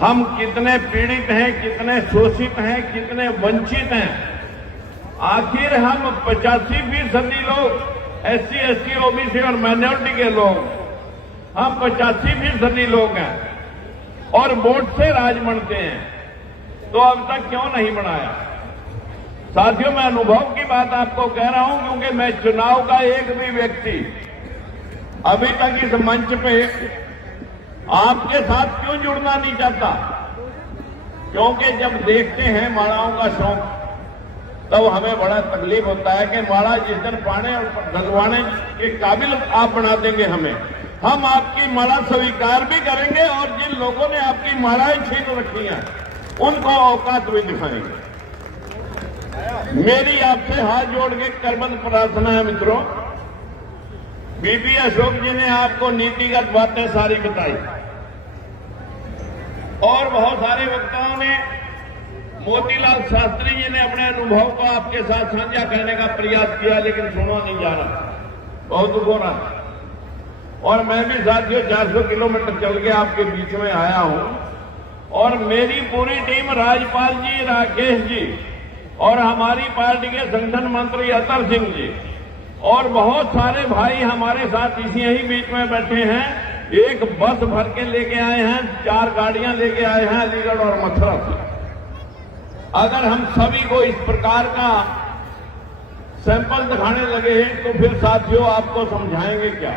हम कितने पीड़ित हैं, कितने शोषित हैं, कितने वंचित हैं। आखिर हम 85% लोग SC, ST, OBC और माइनॉरिटी के लोग, हम 85% लोग हैं और वोट से राज बनते हैं, तो अब तक क्यों नहीं बनाया? साथियों, मैं अनुभव की बात आपको कह रहा हूं, क्योंकि मैं चुनाव का एक भी व्यक्ति अभी तक इस मंच पे आपके साथ क्यों जुड़ना नहीं चाहता? क्योंकि जब देखते हैं मालाओं का शौक, तब हमें बड़ा तकलीफ होता है कि माला जिस दिन पाने और गलवाने के काबिल आप बना देंगे हमें, हम आपकी माला स्वीकार भी करेंगे और जिन लोगों ने आपकी मालाएं छीन रखी हैं उनको औकात भी दिखाएंगे। मेरी आपसे हाथ जोड़ के करबद्ध प्रार्थना है मित्रों, बीबी अशोक जी ने आपको नीतिगत बातें सारी बताई और बहुत सारे वक्ताओं ने, मोतीलाल शास्त्री जी ने अपने अनुभव को आपके साथ साझा करने का प्रयास किया, लेकिन सुना नहीं जा रहा, बहुत दुख हो रहा। और मैं भी साथियों 400 किलोमीटर चल के आपके बीच में आया हूं और मेरी पूरी टीम, राजपाल जी, राकेश जी और हमारी पार्टी के संगठन मंत्री अतर सिंह जी और बहुत सारे भाई हमारे साथ इसी यही बीच में बैठे हैं, एक बस भर के लेके आए हैं, 4 गाड़ियां लेके आए हैं अलीगढ़ और मथुरा से। अगर हम सभी को इस प्रकार का सैंपल दिखाने लगे तो फिर साथियों आपको समझाएंगे क्या?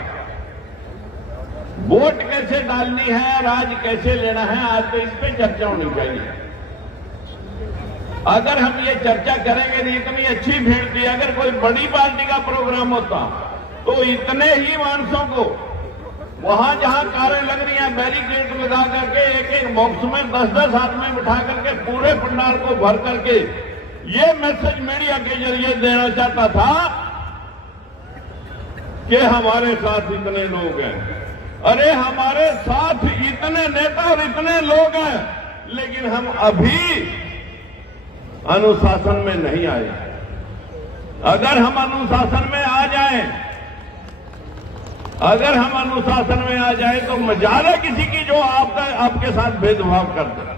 वोट कैसे डालनी है, राज कैसे लेना है, आज तो इस पे चर्चा होनी चाहिए। अगर हम ये चर्चा करेंगे नहीं, इतनी अच्छी भीड़ थी, अगर कोई बड़ी पार्टी का प्रोग्राम होता तो इतने ही मानसों को वहां जहां कारें लग रही हैं बैरिकेड लगा करके एक एक बॉक्स में 10-10 आदमी बिठा करके पूरे पंडाल को भर करके ये मैसेज मीडिया के जरिए देना चाहता था कि हमारे साथ इतने लोग हैं। अरे हमारे साथ इतने नेता और इतने लोग हैं, लेकिन हम अभी अनुशासन में नहीं आए। अगर हम अनुशासन में आ जाएं, अगर हम अनुशासन में आ जाए तो मजाल है किसी की जो आपके साथ भेदभाव कर दे।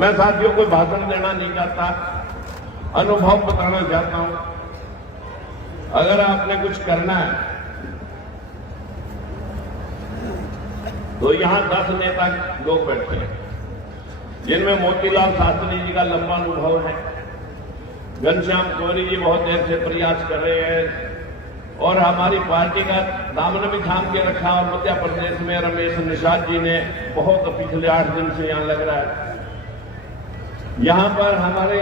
मैं साथियों को भाषण देना नहीं चाहता, अनुभव बताना चाहता हूं। अगर आपने कुछ करना है तो यहां 10 नेता लोग बैठे हैं, जिनमें मोतीलाल शास्त्री जी का लंबा अनुभव है, घनश्याम कुंवरी जी बहुत देर से प्रयास कर रहे हैं और हमारी पार्टी का दामन भी थाम के रखा, और मध्य प्रदेश में रमेश निषाद जी ने बहुत पिछले 8 दिन से यहां लग रहा है। यहां पर हमारे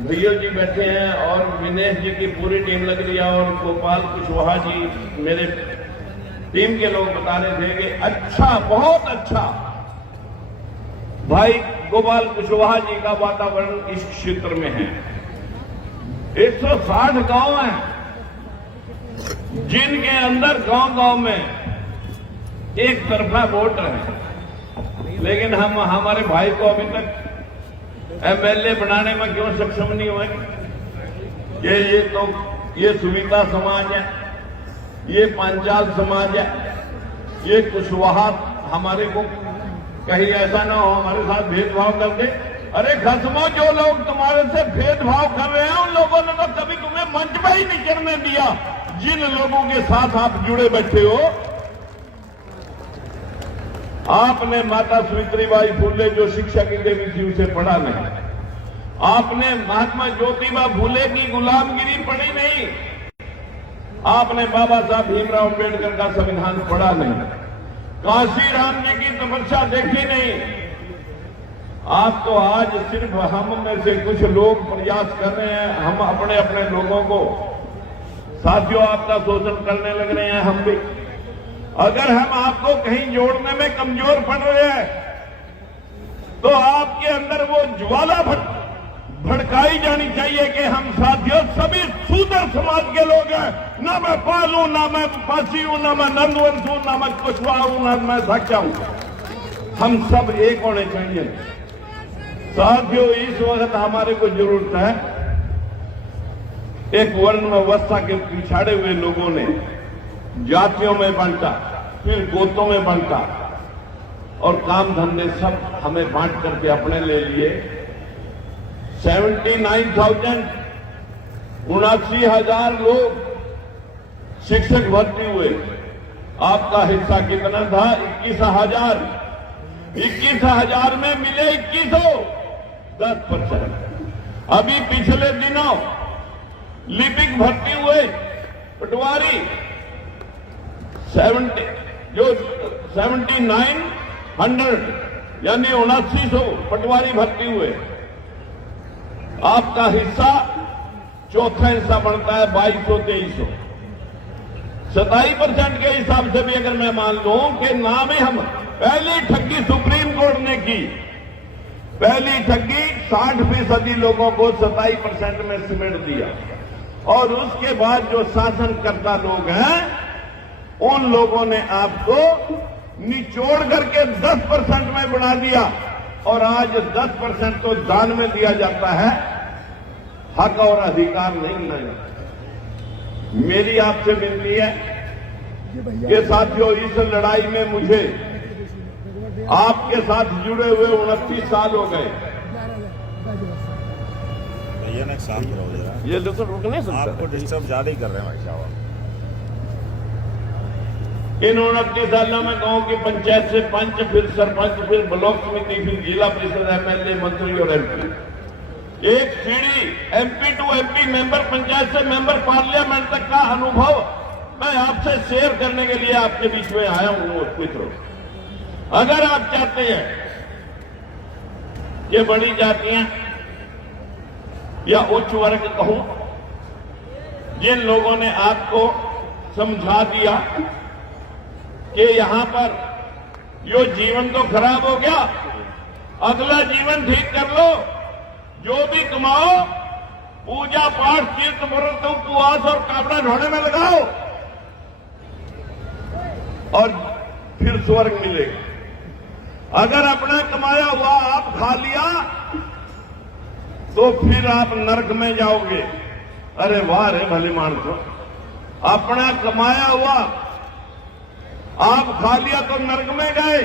भैया जी बैठे हैं और विनेश जी की पूरी टीम लग रही है और गोपाल कुशवाहा जी, मेरे टीम के लोग बता रहे थे कि अच्छा, बहुत अच्छा भाई गोपाल कुशवाहा जी का वातावरण इस क्षेत्र में है। 160 गांव हैं जिनके अंदर गांव-गांव में एक तरफा वोट है, लेकिन हम हमारे भाई को अभी तक MLA बनाने में क्यों सक्षम नहीं हुए? ये सुविधा समाज है, ये पांचाल समाज है, ये कुशवाहा हमारे को कहीं ऐसा ना हो हमारे साथ भेदभाव कर दे। अरे खसमो, जो लोग तुम्हारे से भेदभाव कर रहे हैं उन लोगों ने तो कभी तुम्हें मंच में ही नहीं करने दिया। जिन लोगों के साथ आप जुड़े बैठे हो, आपने माता सावित्रीबाई फुले जो शिक्षा की देवी थी उसे पढ़ा नहीं, आपने महात्मा ज्योतिबा फुले की गुलामगिरी पढ़ी नहीं, आपने बाबा साहब भीमराव अम्बेडकर का संविधान पढ़ा नहीं, काशीराम जी की तपस्या देखी नहीं। आप तो आज सिर्फ हम में से कुछ लोग प्रयास कर रहे हैं, हम अपने अपने लोगों को साथियों आपका शोषण करने लग रहे हैं। हम भी अगर हम आपको कहीं जोड़ने में कमजोर पड़ रहे हैं तो आपके अंदर वो ज्वाला भड़काई जानी चाहिए कि हम साथियों सभी शूद्र समाज के लोग हैं। ना मैं पाल हूं, ना मैं पासी हूं, ना मैं नंदवंश हूं, ना मैं कुशवाहा हूं, ना मैं धाक्या हूं। हम सब एक होने चाहिए साथियों। इस वक्त हमारे को जरूरत है, एक वर्ण व्यवस्था के पिछाड़े हुए लोगों ने जातियों में बांटा, फिर गोतों में बांटा और काम धंधे सब हमें बांट करके अपने ले लिए। 79,000 लोग शिक्षक भर्ती हुए। आपका हिस्सा कितना था? 21,000। 21,000 में मिले 2100, 10%। अभी पिछले दिनों लिपिक भर्ती हुए पटवारी 7900 यानी 7900 पटवारी भर्ती हुए। आपका हिस्सा चौथा हिस्सा बनता है 2200-2300। 27% के हिसाब से भी अगर मैं मान लूं कि नाम ही हम पहली ठगी सुप्रीम कोर्ट ने की, पहली ठगी 60% लोगों को 27% में सिमट दिया और उसके बाद जो शासनकर्ता लोग हैं उन लोगों ने आपको निचोड़ करके 10% में बढ़ा दिया और आज 10% तो दान में दिया जाता है, हक और अधिकार नहीं मिला। मेरी आपसे विनती है कि साथियों, इस लड़ाई में मुझे आपके साथ जुड़े हुए 29 साल हो गए। ये लोग तो रुक नहीं सकते, आपको डिस्टर्ब ज्यादा ही कर रहे हैं भाई साहब। इन 29 सालों में गांव की पंचायत से पंच, फिर सरपंच, फिर ब्लॉक समिति, फिर जिला परिषद, एमएलए, मंत्री और एमपी, एक सीढ़ी MP to MP, member panchayat से मेंबर पार्लियामेंट तक का अनुभव मैं आपसे शेयर करने के लिए आपके बीच में आया हूं। मित्रों, अगर आप चाहते हैं कि बड़ी जातियां या उच्च वर्ग कहूं, जिन लोगों ने आपको समझा दिया कि यहां पर यो जीवन तो खराब हो गया, अगला जीवन ठीक कर लो, जो भी कमाओ पूजा पाठ, तीर्थ व्रत, उपवास और कापड़ा ढोने में लगाओ और फिर स्वर्ग मिलेगा। अगर अपना कमाया हुआ आप खा लिया तो फिर आप नरक में जाओगे। अरे वाह रे भले मानसो, अपना कमाया हुआ आप खा लिया तो नरक में गए।